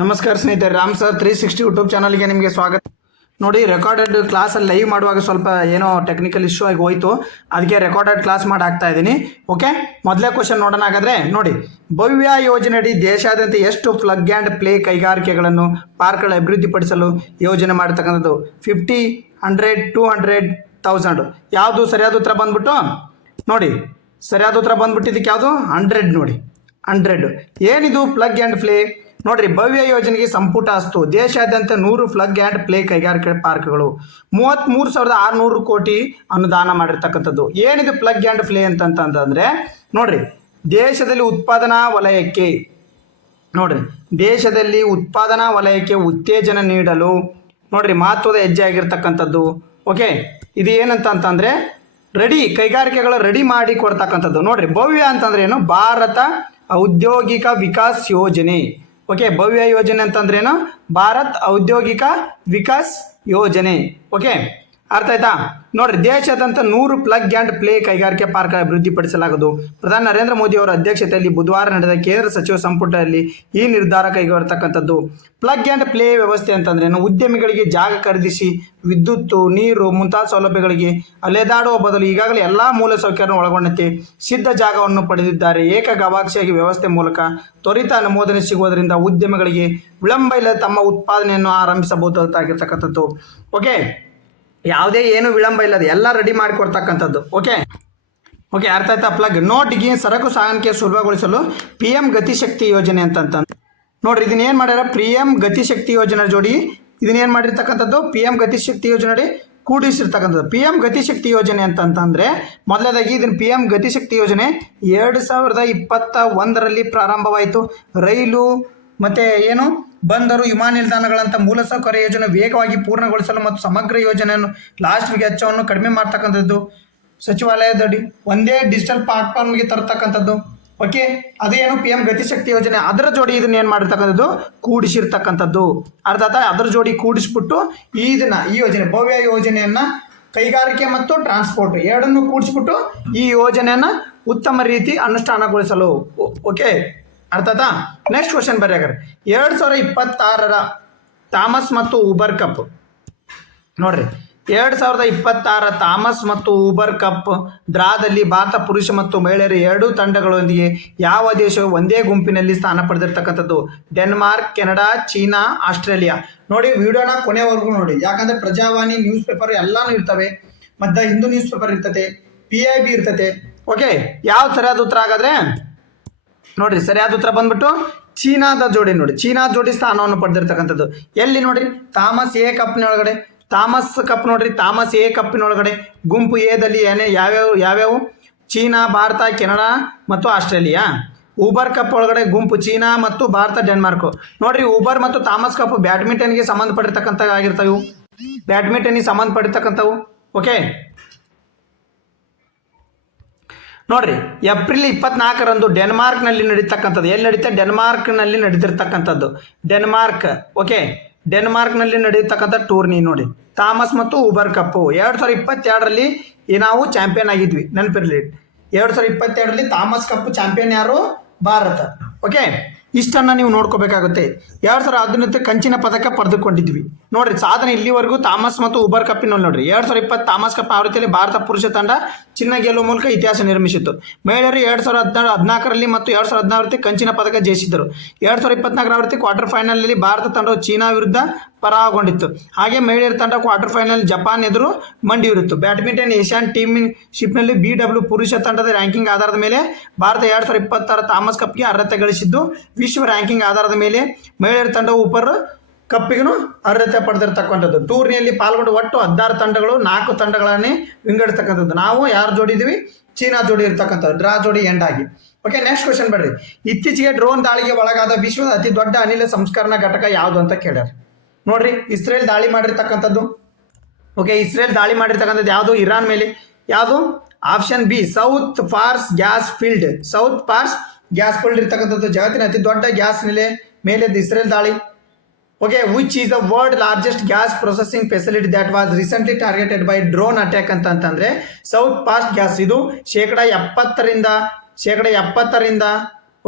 ನಮಸ್ಕಾರ ಸ್ನೇಹಿತರೆ, Ram sir 360 YouTube ಚಾನಲ್ಗೆ ನಿಮಗೆ ಸ್ವಾಗತ. ನೋಡಿ, ರೆಕಾರ್ಡೆಡ್ ಕ್ಲಾಸಲ್ಲಿ ಲೈವ್ ಮಾಡುವಾಗ ಸ್ವಲ್ಪ ಏನೋ ಟೆಕ್ನಿಕಲ್ ಇಶ್ಯೂ ಆಗಿ ಹೋಯಿತು. ಅದಕ್ಕೆ ರೆಕಾರ್ಡೆಡ್ ಕ್ಲಾಸ್ ಮಾಡಿ ಹಾಕ್ತಾ ಇದ್ದೀನಿ. ಓಕೆ, ಮೊದಲೇ ಕ್ವಶನ್ ನೋಡೋಣ. ಹಾಗಾದರೆ ನೋಡಿ, ಭವ್ಯ ಯೋಜನೆಯಡಿ ದೇಶಾದ್ಯಂತ ಎಷ್ಟು ಪ್ಲಗ್ ಆ್ಯಂಡ್ ಪ್ಲೇ ಕೈಗಾರಿಕೆಗಳನ್ನು ಪಾರ್ಕ್ಗಳ ಅಭಿವೃದ್ಧಿಪಡಿಸಲು ಯೋಜನೆ ಮಾಡಿರ್ತಕ್ಕಂಥದ್ದು? 50, 100, 200, 1000. ಯಾವುದು ಸರಿಯಾದ ಉತ್ತರ ಬಂದ್ಬಿಟ್ಟು ನೋಡಿ, ಸರಿಯಾದ ಉತ್ತರ ಬಂದ್ಬಿಟ್ಟು ಇದಕ್ಕೆ ಯಾವುದು? 100. ನೋಡಿ, 100. ಏನಿದು ಪ್ಲಗ್ ಆ್ಯಂಡ್ ಪ್ಲೇ? ನೋಡ್ರಿ, ಭವ್ಯ ಯೋಜನೆಗೆ ಸಂಪುಟ ಅಸ್ತು ದೇಶಾದ್ಯಂತ 100 ಪ್ಲಗ್ ಆ್ಯಂಡ್ ಪ್ಲೇ ಕೈಗಾರಿಕೆ ಪಾರ್ಕ್ಗಳು 33,600 ಕೋಟಿ ಅನುದಾನ ಮಾಡಿರ್ತಕ್ಕಂಥದ್ದು. ಏನಿದು ಪ್ಲಗ್ ಆ್ಯಂಡ್ ಪ್ಲೇ ಅಂತಂತಂದ್ರೆ ನೋಡ್ರಿ, ದೇಶದಲ್ಲಿ ಉತ್ಪಾದನಾ ವಲಯಕ್ಕೆ ಉತ್ತೇಜನ ನೀಡಲು ನೋಡ್ರಿ ಮಹತ್ವದ ಹೆಜ್ಜೆ ಆಗಿರ್ತಕ್ಕಂಥದ್ದು. ಓಕೆ, ಇದು ಏನಂತಂದ್ರೆ ಕೈಗಾರಿಕೆಗಳು ರೆಡಿ ಮಾಡಿ ಕೊಡ್ತಕ್ಕಂಥದ್ದು. ನೋಡ್ರಿ, ಭವ್ಯ ಅಂತಂದ್ರೆ ಏನು? ಭಾರತ ಔದ್ಯೋಗಿಕ ವಿಕಾಸ್ ಯೋಜನೆ. ಓಕೆ, ಭವ್ಯ ಯೋಜನೆ ಅಂತಂದ್ರೇನು? ಭಾರತ್ ಔದ್ಯೋಗಿಕ ವಿಕಾಸ್ ಯೋಜನೆ. ಓಕೆ, ಅರ್ಥ ಆಯ್ತಾ? ನೋಡ್ರಿ, ದೇಶಾದ್ಯಂತ 100 ಪ್ಲಗ್ ಆ್ಯಂಡ್ ಪ್ಲೇ ಕೈಗಾರಿಕೆ ಪಾರ್ಕ್ ಅಭಿವೃದ್ಧಿಪಡಿಸಲಾಗುವುದು. ಪ್ರಧಾನಿ ನರೇಂದ್ರ ಮೋದಿ ಅವರ ಅಧ್ಯಕ್ಷತೆಯಲ್ಲಿ ಬುಧವಾರ ನಡೆದ ಕೇಂದ್ರ ಸಚಿವ ಸಂಪುಟದಲ್ಲಿ ಈ ನಿರ್ಧಾರ ಕೈಗೊಳ್ಳತಕ್ಕಂಥದ್ದು. ಪ್ಲಗ್ ಆ್ಯಂಡ್ ಪ್ಲೇ ವ್ಯವಸ್ಥೆ ಅಂತಂದ್ರೇನು? ಉದ್ಯಮಿಗಳಿಗೆ ಜಾಗ ಖರೀದಿಸಿ ವಿದ್ಯುತ್ತು, ನೀರು ಮುಂತಾದ ಸೌಲಭ್ಯಗಳಿಗೆ ಅಲೆದಾಡುವ ಬದಲು ಈಗಾಗಲೇ ಎಲ್ಲ ಮೂಲಸೌಕರ್ಯವನ್ನು ಒಳಗೊಂಡಂತೆ ಸಿದ್ಧ ಜಾಗವನ್ನು ಪಡೆದಿದ್ದಾರೆ. ಗವಾಕ್ಷಿಯಾಗಿ ವ್ಯವಸ್ಥೆ ಮೂಲಕ ತ್ವರಿತ ಅನುಮೋದನೆ ಸಿಗುವುದರಿಂದ ಉದ್ಯಮಿಗಳಿಗೆ ವಿಳಂಬ ಇಲ್ಲದೆ ತಮ್ಮ ಉತ್ಪಾದನೆಯನ್ನು ಆರಂಭಿಸಬಹುದಾಗಿರ್ತಕ್ಕಂಥದ್ದು. ಓಕೆ, ಯಾವುದೇ ಏನು ವಿಳಂಬ ಇಲ್ಲದೆ ಎಲ್ಲ ರೆಡಿ ಮಾಡಿಕೊಡ್ತಕ್ಕಂಥದ್ದು. ಓಕೆ, ಅರ್ಥ ಆಯ್ತಾ? ಪ್ಲಗ್ ನೋಟಿಗೆ ಸರಕು ಸಾಗಾಣಿಕೆ ಸುಲಭಗೊಳಿಸಲು PM ಗತಿಶಕ್ತಿ ಯೋಜನೆ ಅಂತಂತ ನೋಡ್ರಿ, ಇದನ್ನೇನು ಮಾಡ್ಯಾರ? PM ಗತಿಶಕ್ತಿ ಯೋಜನೆ ಜೋಡಿ ಇದನ್ನೇನು ಮಾಡಿರ್ತಕ್ಕಂಥದ್ದು? PM ಗತಿಶಕ್ತಿ ಯೋಜನೆ ಕೂಡಿಸಿರ್ತಕ್ಕಂಥದ್ದು. PM ಗತಿಶಕ್ತಿ ಯೋಜನೆ ಅಂತಂತಂದರೆ ಮೊದಲನೇದಾಗಿ ಇದನ್ನು PM ಗತಿಶಕ್ತಿ ಯೋಜನೆ 2021ರಲ್ಲಿ ಪ್ರಾರಂಭವಾಯಿತು. ರೈಲು ಮತ್ತು ಏನು ಬಂದರು, ವಿಮಾನ ನಿಲ್ದಾಣಗಳಂಥ ಮೂಲಸೌಕರ್ಯ ಯೋಜನೆ ವೇಗವಾಗಿ ಪೂರ್ಣಗೊಳಿಸಲು ಮತ್ತು ಸಮಗ್ರ ಯೋಜನೆಯನ್ನು ಲಾಸ್ಟ್ ವೆಚ್ಚವನ್ನು ಕಡಿಮೆ ಮಾಡ್ತಕ್ಕಂಥದ್ದು. ಸಚಿವಾಲಯದಡಿ ಒಂದೇ ಡಿಜಿಟಲ್ ಪ್ಲಾಟ್ಫಾರ್ಮ್ಗೆ ತರ್ತಕ್ಕಂಥದ್ದು. ಓಕೆ, ಅದೇನು PM ಗತಿಶಕ್ತಿ ಯೋಜನೆ. ಅದರ ಜೋಡಿ ಇದನ್ನ ಏನು ಮಾಡಿರ್ತಕ್ಕಂಥದ್ದು? ಕೂಡಿಸಿರ್ತಕ್ಕಂಥದ್ದು. ಅರ್ಥ ಆಯ್ತಾ? ಅದರ ಜೋಡಿ ಕೂಡಿಸ್ಬಿಟ್ಟು ಈ ಯೋಜನೆ ಭವ್ಯ ಯೋಜನೆಯನ್ನು ಕೈಗಾರಿಕೆ ಮತ್ತು ಟ್ರಾನ್ಸ್ಪೋರ್ಟ್ ಎರಡನ್ನು ಕೂಡಿಸ್ಬಿಟ್ಟು ಈ ಯೋಜನೆಯನ್ನು ಉತ್ತಮ ರೀತಿ ಅನುಷ್ಠಾನಗೊಳಿಸಲು. ಓಕೆ, ಅರ್ಥ ಆಯ್ತಾ? ನೆಕ್ಸ್ಟ್ ಕ್ವಶನ್ ಬರ್ಯಾಗಾರೆ. 2026ರ ಥಾಮಸ್ ಮತ್ತು ಊಬರ್ ಕಪ್. ನೋಡ್ರಿ, 2026ರ ಥಾಮಸ್ ಮತ್ತು ಊಬರ್ ಕಪ್ ಡ್ರಾದಲ್ಲಿ ಭಾರತ ಪುರುಷ ಮತ್ತು ಮಹಿಳೆಯರ ಎರಡೂ ತಂಡಗಳೊಂದಿಗೆ ಯಾವ ದೇಶವು ಒಂದೇ ಗುಂಪಿನಲ್ಲಿ ಸ್ಥಾನ ಪಡೆದಿರ್ತಕ್ಕಂಥದ್ದು? Denmark, Canada, China, Australia. ನೋಡಿ, ವಿಡಿಯೋನ ಕೊನೆವರೆಗೂ ನೋಡಿ, ಯಾಕಂದ್ರೆ ಪ್ರಜಾವಾಣಿ ನ್ಯೂಸ್ ಪೇಪರ್ ಎಲ್ಲಾನು ಇರ್ತವೆ, ಮತ್ತು ಹಿಂದೂ ನ್ಯೂಸ್ ಪೇಪರ್ ಇರ್ತತೆ, PIB ಇರ್ತತೆ. ಓಕೆ, ಯಾವ ಸರಿಯಾದ ಉತ್ತರ ಹಾಗಾದ್ರೆ ನೋಡ್ರಿ, ಸರಿಯಾದ ಉತ್ತರ ಬಂದ್ಬಿಟ್ಟು ಚೀನಾದ ಜೋಡಿ. ನೋಡಿ, ಚೀನಾ ಜೋಡಿ ಸ್ಥಾನವನ್ನು ಪಡೆದಿರ್ತಕ್ಕಂಥದ್ದು. ಎಲ್ಲಿ ನೋಡ್ರಿ? ಥಾಮಸ್ ಎ ಕಪ್ನೊಳಗಡೆ. ಥಾಮಸ್ ಕಪ್ ನೋಡ್ರಿ, ಥಾಮಸ್ ಎ ಕಪ್ಪಿನೊಳಗಡೆ ಗುಂಪು ಎದಲ್ಲಿ ಯಾವ್ಯಾವು? ಚೀನಾ, ಭಾರತ, ಕೆನಡಾ ಮತ್ತು ಆಸ್ಟ್ರೇಲಿಯಾ. ಊಬರ್ ಕಪ್ ಒಳಗಡೆ ಗುಂಪು ಚೀನಾ ಮತ್ತು ಭಾರತ, ಡೆನ್ಮಾರ್ಕ್. ನೋಡ್ರಿ, ಊಬರ್ ಮತ್ತು ಥಾಮಸ್ ಕಪ್ ಬ್ಯಾಡ್ಮಿಂಟನ್ಗೆ ಸಂಬಂಧಪಟ್ಟಿರ್ತಕ್ಕಂಥ ಆಗಿರ್ತವೆ. ಬ್ಯಾಡ್ಮಿಂಟನ್ಗೆ ಸಂಬಂಧಪಟ್ಟಿರ್ತಕ್ಕಂಥವು. ಓಕೆ, ನೋಡ್ರಿ, ಏಪ್ರಿಲ್ 24ರಂದು ಡೆನ್ಮಾರ್ಕ್ನಲ್ಲಿ ನಡೀತಕ್ಕಂಥದ್ದು. ಎಲ್ಲಿ ನಡೀತಾ? ಡೆನ್ಮಾರ್ಕ್ನಲ್ಲಿ ನಡೀತಿರ್ತಕ್ಕಂಥದ್ದು. ಡೆನ್ಮಾರ್ಕ್. ಓಕೆ, ಡೆನ್ಮಾರ್ಕ್ನಲ್ಲಿ ನಡೆಯತಕ್ಕಂಥ ಟೂರ್ನಿ. ನೋಡಿ, ಥಾಮಸ್ ಮತ್ತು ಊಬರ್ ಕಪ್ಪು 2022ರಲ್ಲಿ ನಾವು ಚಾಂಪಿಯನ್ ಆಗಿದ್ವಿ, ನೆನಪಿರಲಿ. 2022ರಲ್ಲಿ ಥಾಮಸ್ ಕಪ್ ಚಾಂಪಿಯನ್ ಯಾರು? ಭಾರತ. ಓಕೆ, ಇಷ್ಟನ್ನು ನೀವು ನೋಡ್ಕೋಬೇಕಾಗುತ್ತೆ. 2018 ಕಂಚಿನ ಪದಕ ಪಡೆದುಕೊಂಡಿದ್ವಿ. ನೋಡ್ರಿ, ಸಾಧನೆ ಇಲ್ಲಿವರೆಗೂ ಥಾಮಸ್ ಮತ್ತು ಊಬರ್ ಕಪ್ಪಿನಲ್ಲಿ ನೋಡ್ರಿ 2020 ಥಾಮಸ್ ಕಪ್ ಆವೃತ್ತಿಯಲ್ಲಿ ಭಾರತ ಪುರುಷ ತಂಡ ಚಿನ್ನ ಗೆಲ್ಲುವ ಮೂಲಕ ಇತಿಹಾಸ ನಿರ್ಮಿಸಿತ್ತು. ಮಹಿಳೆಯರು 2014ರಲ್ಲಿ ಮತ್ತು 2016 ಕಂಚಿನ ಪದಕ ಜಯಿಸಿದ್ದರು. 2024 ಆವೃತ್ತಿ ಕ್ವಾರ್ಟರ್ ಫೈನಲ್ನಲ್ಲಿ ಭಾರತ ತಂಡವು ಚೀನಾ ವಿರುದ್ಧ ಪರಾಭವಗೊಂಡಿತ್ತು. ಹಾಗೆ ಮಹಿಳೆಯರ ತಂಡ ಕ್ವಾರ್ಟರ್ ಫೈನಲ್ ಜಪಾನ್ ಎದುರು ಮಂಡಿಯೂರಿತ್ತು. ಬ್ಯಾಡ್ಮಿಂಟನ್ ಏಷ್ಯನ್ ಟೀಮ್ ಶಿಪ್ನಲ್ಲಿ BW ಪುರುಷ ತಂಡದ ರ್ಯಾಂಕಿಂಗ್ ಆಧಾರದ ಮೇಲೆ ಭಾರತ 2026 ಥಾಮಸ್ ಕಪ್ಗೆ ಅರ್ಹತೆ ಗಳಿಸಿದ್ದು. ವಿಶ್ವ ರ್ಯಾಂಕಿಂಗ್ ಆಧಾರದ ಮೇಲೆ ಮಹಿಳೆಯರ ತಂಡವು ಊಪರ್ ಕಪ್ಪಿಗೂ ಅರ್ಹತೆ ಪಡೆದಿರ್ತಕ್ಕಂಥದ್ದು. ಟೂರ್ನಿಯಲ್ಲಿ ಪಾಲ್ಗೊಂಡು ಒಟ್ಟು 16 ತಂಡಗಳು 4 ತಂಡಗಳನ್ನೇ ವಿಂಗಡಿಸ್ತಕ್ಕಂಥದ್ದು. ನಾವು ಯಾರು ಜೋಡಿದ್ದೀವಿ? ಚೀನಾ ಜೋಡಿ ಇರ್ತಕ್ಕಂಥದ್ದು. ಡ್ರಾ ಜೋಡಿ ಎಂಡ್ ಆಗಿ. ಓಕೆ, ನೆಕ್ಸ್ಟ್ ಕ್ವಶನ್ ಬರ್ರಿ. ಇತ್ತೀಚೆಗೆ ಡ್ರೋನ್ ದಾಳಿಗೆ ಒಳಗಾದ ವಿಶ್ವದ ಅತಿ ದೊಡ್ಡ ಅನಿಲ ಸಂಸ್ಕರಣಾ ಘಟಕ ಯಾವುದು ಅಂತ ಕೇಳ್ಯಾರ. ನೋಡ್ರಿ, ಇಸ್ರೇಲ್ ದಾಳಿ ಮಾಡಿರ್ತಕ್ಕಂಥದ್ದು. ಓಕೆ, ಇಸ್ರೇಲ್ ದಾಳಿ ಮಾಡಿರ್ತಕ್ಕಂಥದ್ದು ಯಾವುದು? ಇರಾನ್ ಮೇಲೆ. ಯಾವುದು? Option B, south parse gas field. South parse gas field ಇರ್ತಕ್ಕಂಥದ್ದು ಜಗತ್ತಿನ ಅತಿ ದೊಡ್ಡ ಗ್ಯಾಸ್ ಮೇಲೆ ಇಸ್ರೇಲ್ ದಾಳಿ. Okay, which is the world largest gas processing facility that was recently targeted by drone attack ಅಂತಂದ್ರೆ ಸೌತ್ ಪಾರ್ಸ್ ಗ್ಯಾಸ್. ಇದು ಶೇಕಡ 70ರಿಂದ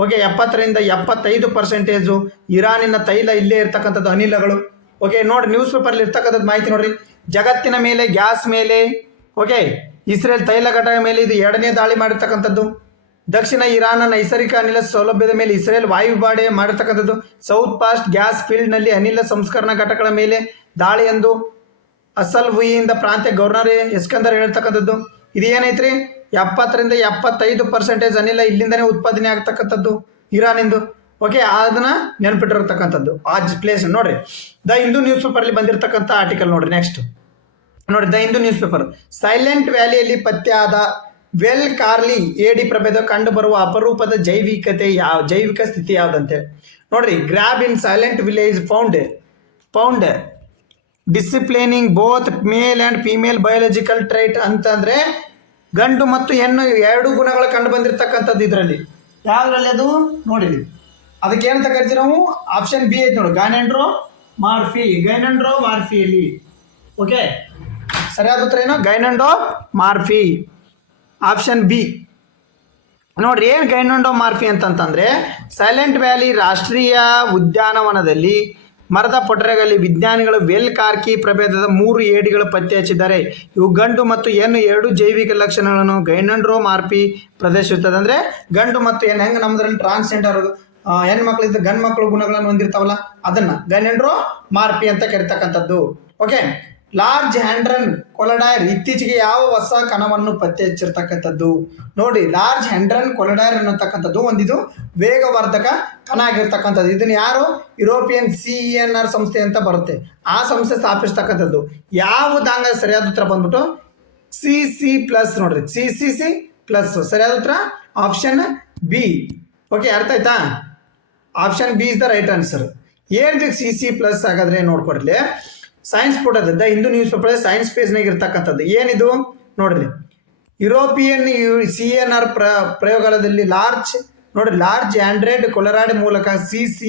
okay 70-75% ಇರಾನಿನ ತೈಲ ಇಲ್ಲೇ ಇರ್ತಕ್ಕಂಥದ್ದು ಅನಿಲಗಳು. ಓಕೆ ನೋಡ್ರಿ, ನ್ಯೂಸ್ ಪೇಪರ್ಲಿ ಇರ್ತಕ್ಕಂಥದ್ದು ಮಾಹಿತಿ ನೋಡ್ರಿ. ಜಗತ್ತಿನ ಮೇಲೆ ಗ್ಯಾಸ್ ಮೇಲೆ ಓಕೆ ಇಸ್ರೇಲ್ ತೈಲ ಘಟಕ ಮೇಲೆ ಇದು 2ನೇ ದಾಳಿ ಮಾಡಿರ್ತಕ್ಕಂಥದ್ದು. ದಕ್ಷಿಣ ಇರಾನ್ನ ನೈಸರ್ಗಿಕ ಅನಿಲ ಸೌಲಭ್ಯದ ಮೇಲೆ ಇಸ್ರೇಲ್ ವಾಯುಬಾಡೆ ಮಾಡಿರ್ತಕ್ಕಂಥದ್ದು. ಸೌತ್ ಪಾಸ್ಟ್ ಗ್ಯಾಸ್ ಫೀಲ್ಡ್ನಲ್ಲಿ ಅನಿಲ ಸಂಸ್ಕರಣಾ ಘಟಕಗಳ ಮೇಲೆ ದಾಳಿ ಎಂದು ಅಸಲ್ವುಯಿಯಿಂದ ಪ್ರಾಂತ್ಯ ಗವರ್ನರ್ ಎಸ್ಕಂದರ್ ಹೇಳ್ತಕ್ಕಂಥದ್ದು. ಇದು ಏನೈತ್ರಿ, 70-75% ಅನಿಲ ಇಲ್ಲಿಂದನೇ ಉತ್ಪಾದನೆ ಆಗ್ತಕ್ಕಂಥದ್ದು ಇರಾನಿಂದು. ಓಕೆ ಅದನ್ನ ನೆನಪಿಟ್ಟಿರ್ತಕ್ಕಂಥದ್ದು ಆ ಪ್ಲೇಸ್ ನೋಡ್ರಿ. ದ ಹಿಂದೂ ನ್ಯೂಸ್ ಪೇಪರ್ಲಿ ಬಂದಿರತಕ್ಕಂಥ ಆರ್ಟಿಕಲ್ ನೋಡ್ರಿ. ನೆಕ್ಸ್ಟ್ ನೋಡಿ, the Hindu newspaper. Silent ವ್ಯಾಲಿಯಲ್ಲಿ ಪತ್ತೆಯಾದ ವೆಲ್ ಕಾರ್ಲಿ ಏಡಿ ಪ್ರಭೇದ ಕಂಡು ಬರುವ ಅಪರೂಪದ ಜೈವಿಕ ಸ್ಥಿತಿ ಯಾವುದಂತೆ ನೋಡ್ರಿ. Grab in silent village found disciplining both male and female biological trait ಅಂತಂದ್ರೆ ಗಂಡು ಮತ್ತು ಹೆಣ್ಣು 2 ಗುಣಗಳು ಕಂಡು ಬಂದಿರತಕ್ಕಂಥದ್ದು. ಇದರಲ್ಲಿ ಯಾವ್ದ್ರಲ್ಲಿ ಅದು ನೋಡಿ, ಅದಕ್ಕೆ ಏನಂತ ಕರಿತೀವಿ ನಾವು? ಆಪ್ಷನ್ ಬಿ ಐತೆ ನೋಡಿ, ಗೈನೆಂಡ್ರೋಮಾರ್ಫಿಯಲ್ಲಿ. ಓಕೆ ಸರಿಯಾದ ಉತ್ತರ ಏನು? ಗೈನೆಂಡೋಮಾರ್ಫಿ, ಆಪ್ಷನ್ ಬಿ. ನೋಡ್ರಿ, ಏನು ಗೈನೆಂಡೋಮಾರ್ಫಿ ಅಂತಂತಂದ್ರೆ ಸೈಲೆಂಟ್ ವ್ಯಾಲಿ ರಾಷ್ಟ್ರೀಯ ಉದ್ಯಾನವನದಲ್ಲಿ ಮರದ ಪೊಟರೆಗಳಲ್ಲಿ ವಿಜ್ಞಾನಿಗಳು ವೆಲ್ ಕಾರ್ಕಿ ಪ್ರಭೇದದ 3 ಏಡಿಗಳು ಪತ್ತೆ ಹಚ್ಚಿದ್ದಾರೆ. ಇವು ಗಂಡು ಮತ್ತು ಹೆಣ್ಣು 2 ಜೈವಿಕ ಲಕ್ಷಣಗಳನ್ನು ಗೈನೆಂಡೋಮಾರ್ಫಿ ಪ್ರದರ್ಶಿಸುತ್ತದೆ. ಅಂದರೆ ಗಂಡು ಮತ್ತು ಹೆಣ್ಣು ಹೆಂಗೆ ನಮ್ಮದ್ರಲ್ಲಿ ಟ್ರಾನ್ಸ್ಜೆಂಡರ್ ಹೆಣ್ಮಕ್ಳಿಂದ ಗಂಡು ಮಕ್ಕಳು ಗುಣಗಳನ್ನು ಹೊಂದಿರ್ತಾವಲ್ಲ, ಅದನ್ನ ಗೈನೆಂಡೋಮಾರ್ಫಿ ಅಂತ ಕರಿತಕ್ಕಂಥದ್ದು. ಓಕೆ ಲಾರ್ಜ್ ಹ್ಯಾಂಡ್ರನ್ ಕೊಲಡೈರ್ ಇತ್ತೀಚೆಗೆ ಯಾವ ಹೊಸ ಕಣವನ್ನು ಪತ್ತೆ ಹಚ್ಚಿರ್ತಕ್ಕಂಥದ್ದು ನೋಡಿ. ಲಾರ್ಜ್ ಹ್ಯಾಂಡ್ರನ್ ಕೊಲಡೈರ್ ಅನ್ನತಕ್ಕಂಥದ್ದು ಒಂದಿದು ವೇಗವರ್ಧಕ ಕಣ ಆಗಿರ್ತಕ್ಕಂಥದ್ದು. ಇದನ್ನು ಯಾರು? ಯುರೋಪಿಯನ್ CENR ಸಂಸ್ಥೆ ಅಂತ ಬರುತ್ತೆ, ಆ ಸಂಸ್ಥೆ ಸ್ಥಾಪಿಸ್ತಕ್ಕಂಥದ್ದು. ಯಾವುದಂಗ ಸರಿಯಾದ ಉತ್ತರ ಬಂದ್ಬಿಟ್ಟು CC+ ನೋಡ್ರಿ, CCC+. ಸರಿಯಾದ ಉತ್ತರ ಆಪ್ಷನ್ ಬಿ. ಓಕೆ ಅರ್ಥ ಆಯ್ತಾ? Option B is the right answer. ಏನಿದೆ CC+ ಹಾಗಾದ್ರೆ ನೋಡ್ಕೊಡ್ಲಿ. ಸೈನ್ಸ್ ಪುಟದ the Hindu newspaper science ಪೇಜ್ನಾಗ ಇರ್ತಕ್ಕಂಥದ್ದು ಏನಿದು ನೋಡ್ರಿ. ಯುರೋಪಿಯನ್ CNR ಪ್ರಯೋಗಾಲಯದಲ್ಲಿ ಲಾರ್ಜ್ ಆಂಡ್ರಾಯ್ಡ್ ಕೊಲರಾಯ್ಡ್ ಮೂಲಕ CC+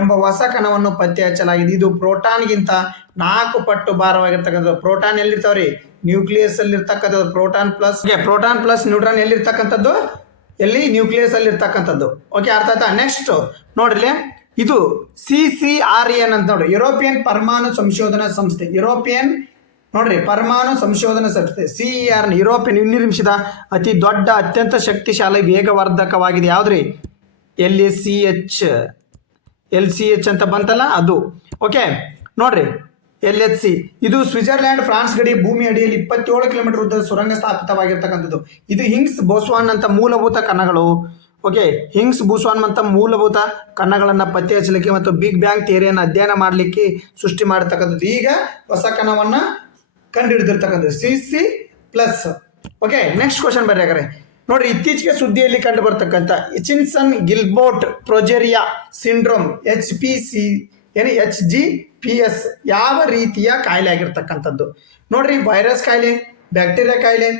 ಎಂಬ ಹೊಸ ಕಣವನ್ನು ಪತ್ತೆ ಹಚ್ಚಲಾಗಿದೆ. ಇದು ಪ್ರೋಟಾನ್ಗಿಂತ 4 ಪಟ್ಟು ಭಾರವಾಗಿರ್ತಕ್ಕಂಥದ್ದು. ಪ್ರೋಟಾನ್ ಎಲ್ಲಿರ್ತಾವ್ರಿ? ನ್ಯೂಕ್ಲಿಯಸ್ ಅಲ್ಲಿ ಇರ್ತಕ್ಕಂಥದ್ದು. ಪ್ರೋಟಾನ್ ಪ್ಲಸ್ ನ್ಯೂಟ್ರಾನ್ ಎಲ್ಲಿರ್ತಕ್ಕಂಥದ್ದು? ನ್ಯೂಕ್ಲಿಯಸ್ ಅಲ್ಲಿ ಇರ್ತಕ್ಕಂಥದ್ದು. ಓಕೆ ಅರ್ಥ ಆಯ್ತಾ? ನೆಕ್ಸ್ಟ್ ನೋಡ್ರಿ, ಇದು CCRN ಅಂತ ನೋಡ್ರಿ, ಯುರೋಪಿಯನ್ ಪರಮಾಣು ಸಂಶೋಧನಾ ಸಂಸ್ಥೆ. CERN ಯುರೋಪಿಯನ್ ನಿರ್ಮಿಸಿದ ಅತಿ ದೊಡ್ಡ ಅತ್ಯಂತ ಶಕ್ತಿಶಾಲಿ ವೇಗವರ್ಧಕವಾಗಿದೆ. ಯಾವ್ದ್ರಿ? LCH ಅಂತ ಬಂತಲ್ಲ ಅದು. ಓಕೆ ನೋಡ್ರಿ, LHC ಇದು ಸ್ವಿಟ್ಜರ್ಲ್ಯಾಂಡ್ ಫ್ರಾನ್ಸ್ ಗಡಿ ಭೂಮಿ ಅಡಿಯಲ್ಲಿ 27 ಕಿಲೋಮೀಟರ್ ಉದ್ದದ ಸುರಂಗ ಸ್ಥಾಪಿತವಾಗಿರ್ತಕ್ಕಂಥದ್ದು. ಇದು ಹಿಂಗ್ಸ್ ಬೋಸ್ವಾನ್ ಅಂತ ಮೂಲಭೂತ ಕಣಗಳು. ಓಕೆ ಹಿಂಗ್ಸ್ ಬೂಸ್ವಾನ್ ಅಂತ ಮೂಲಭೂತ ಕಣಗಳನ್ನು ಪತ್ತೆ ಹಚ್ಚಲಿಕ್ಕೆ ಮತ್ತು ಬಿಗ್ ಬ್ಯಾಂಗ್ ಥಿಯರಿಯನ್ನು ಅಧ್ಯಯನ ಮಾಡಲಿಕ್ಕೆ ಸೃಷ್ಟಿ ಮಾಡತಕ್ಕಂಥದ್ದು. ಈಗ ಹೊಸ ಕಣವನ್ನು ಕಂಡುಹಿಡಿದಿರ್ತಕ್ಕಂಥದ್ದು CC+. ಓಕೆ ನೆಕ್ಸ್ಟ್ ಕ್ವಶನ್ ಬರ್ರಿ. ಹಾಗಾದ್ರೆ ನೋಡ್ರಿ, ಇತ್ತೀಚೆಗೆ ಸುದ್ದಿಯಲ್ಲಿ ಕಂಡು ಬರ್ತಕ್ಕಂಥ ಹಚಿನ್ಸನ್ ಗಿಲ್ಬರ್ಟ್ ಪ್ರೊಜೆರಿಯಾ ಸಿಂಡ್ರೋಮ್ HGPS ಯಾವ ರೀತಿಯ ಕಾಯಿಲೆ ಆಗಿರ್ತಕ್ಕಂಥದ್ದು ನೋಡ್ರಿ? ವೈರಸ್ ಕಾಯಿಲೆ, ಬ್ಯಾಕ್ಟೀರಿಯಾ ಕಾಯಿಲೆ,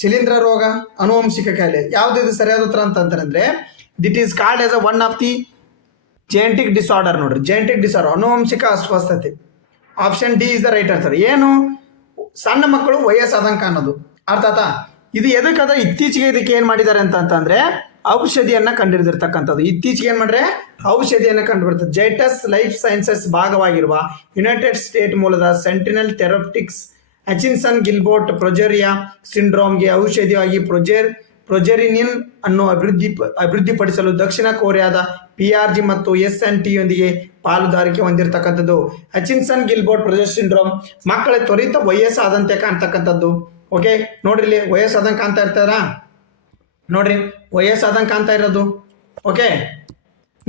ಶಿಲೀಂಧ್ರ ರೋಗ, ಅನುವಂಶಿಕ ಕಾಯಿಲೆ. ಯಾವ್ದು ಇದು ಸರಿಯಾದ ಉತ್ತರ ಅಂತಂದ್ರೆ that is called as one of the genetic disorder. ನೋಡ್ರಿ, ಜೆನೆಟಿಕ್ ಡಿಸಾರ್ಡರ್, ಅನುವಂಶಿಕ ಅಸ್ವಸ್ಥತೆ. Option D is the right answer. ಏನು? ಸಣ್ಣ ಮಕ್ಕಳು ವಯಸ್ಸಾದಂಕ ಅನ್ನೋದು. ಅರ್ಥ ಆಯ್ತಾ? ಇದು ಎದಕ್ಕಂದ್ರೆ ಇತ್ತೀಚೆಗೆ ಇದಕ್ಕೆ ಏನು ಮಾಡಿದ್ದಾರೆ ಅಂತಂದ್ರೆ ಔಷಧಿಯನ್ನು ಕಂಡುಹಿಡಿದಿರ್ತಕ್ಕಂಥದ್ದು. ಇತ್ತೀಚೆಗೆ ಏನು ಮಾಡ್ರೆ ಔಷಧಿಯನ್ನು ಕಂಡುಬಿಡ್ತಾರೆ. ಜೈಟಸ್ ಲೈಫ್ ಸೈನ್ಸಸ್ ಭಾಗವಾಗಿರುವ ಯುನೈಟೆಡ್ ಸ್ಟೇಟ್ ಮೂಲದ ಸೆಂಟಿನಲ್ ಥೆರಪ್ಟಿಕ್ಸ್ ಹಚಿನ್ಸನ್ ಗಿಲ್ಬರ್ಟ್ ಪ್ರೊಜೆರಿಯಾ ಸಿಂಡ್ರೋಮ್ಗೆ ಔಷಧಿಯಾಗಿ ಪ್ರೊಜೆರಿನಿನ್ ಅನ್ನು ಅಭಿವೃದ್ಧಿಪಡಿಸಲು ದಕ್ಷಿಣ ಕೊರಿಯಾದ PRG ಮತ್ತು SNT ಯೊಂದಿಗೆ ಪಾಲುದಾರಿಕೆ ಹೊಂದಿರತಕ್ಕಂಥದ್ದು. ಹಚಿನ್ಸನ್ ಗಿಲ್ಬರ್ಟ್ ಪ್ರೊಜೆರಿಯಾ ಸಿಂಡ್ರೋಮ್ ಮಕ್ಕಳ ತ್ವರಿತ ವಯಸ್ಸಾದಂತೆ ಕಾಣ್ತಕ್ಕಂಥದ್ದು. ಓಕೆ ನೋಡ್ರಿ, ಇಲ್ಲಿ ವಯಸ್ಸಾದಂಗೆ ಕಾಣ್ತಾ ಇರ್ತಾರಾ? ನೋಡ್ರಿ, ವಯಸ್ಸಾದಂಗೆ ಕಾಣ್ತಾ ಇರೋದು. ಓಕೆ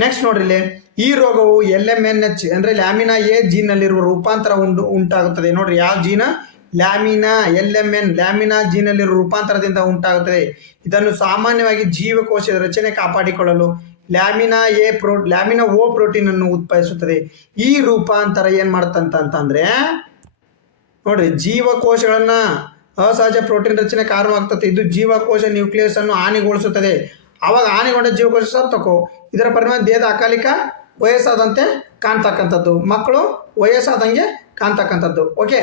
ನೆಕ್ಸ್ಟ್ ನೋಡ್ರಿ, ಈ ರೋಗವು LMNH ಅಂದ್ರೆ ಲ್ಯಾಮಿನಾ A ಜೀನ್ನಲ್ಲಿರುವ ರೂಪಾಂತರ ಉಂಟಾಗುತ್ತದೆ. ನೋಡ್ರಿ, ಯಾವ ಜೀನ? ಲ್ಯಾಮಿನಾ ಜೀನಲ್ಲಿರುವ ರೂಪಾಂತರದಿಂದ ಉಂಟಾಗುತ್ತದೆ. ಇದನ್ನು ಸಾಮಾನ್ಯವಾಗಿ ಜೀವಕೋಶದ ರಚನೆ ಕಾಪಾಡಿಕೊಳ್ಳಲು ಲ್ಯಾಮಿನಾ O ಪ್ರೋಟೀನ್ ಅನ್ನು ಉತ್ಪಾದಿಸುತ್ತದೆ. ಈ ರೂಪಾಂತರ ಏನ್ ಮಾಡುತ್ತಂತಂದ್ರೆ ನೋಡ್ರಿ, ಜೀವಕೋಶಗಳನ್ನ ಅಸಹಜ ಪ್ರೋಟೀನ್ ರಚನೆ ಕಾರಣವಾಗ್ತದೆ. ಇದು ಜೀವಕೋಶ ನ್ಯೂಕ್ಲಿಯಸ್ ಅನ್ನು ಹಾನಿಗೊಳಿಸುತ್ತದೆ. ಆವಾಗ ಹಾನಿಗೊಂಡ ಜೀವಕೋಶ ಸತ್ತಕೋ. ಇದರ ಪರಿಣಾಮ ದೇಹದ ಅಕಾಲಿಕ ವಯಸ್ಸಾದಂತೆ ಕಾಣ್ತಕ್ಕಂಥದ್ದು. ಮಕ್ಕಳು ವಯಸ್ಸಾದಂಗೆ ಕಾಣ್ತಕ್ಕಂಥದ್ದು. Okay